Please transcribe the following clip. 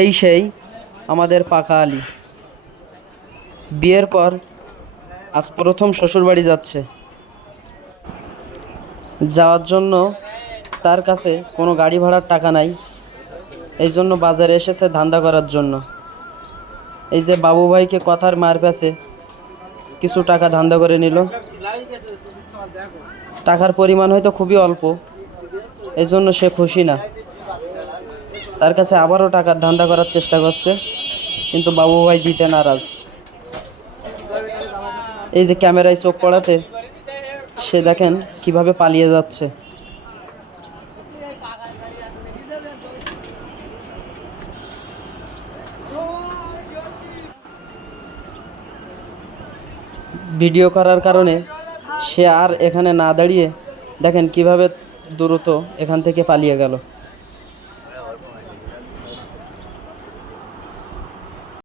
এই সেই আমাদের পাকা আলী, বিয়ের পর আজ প্রথম শ্বশুরবাড়ি যাচ্ছে। যাওয়ার জন্য তার কাছে কোনো গাড়ি ভাড়ার টাকা নাই, এই জন্য বাজারে এসেছে ধান্দা করার জন্য। এই যে বাবু ভাইকে কথার মার প্যাচে কিছু টাকা ধান্দা করে নিল। টাকার পরিমাণ হয়তো খুবই অল্প, এই জন্য সে খুশি না। তার কাছে আবারও টাকার ধান্দা করার চেষ্টা করছে, কিন্তু বাবু ভাই দিতে নারাজ। এই যে ক্যামেরায় চোখ পড়াতে সে দেখেন কিভাবে পালিয়ে যাচ্ছে। ভিডিও করার কারণে সে আর এখানে না দাঁড়িয়ে দেখেন কিভাবে দ্রুত এখান থেকে পালিয়ে গেল।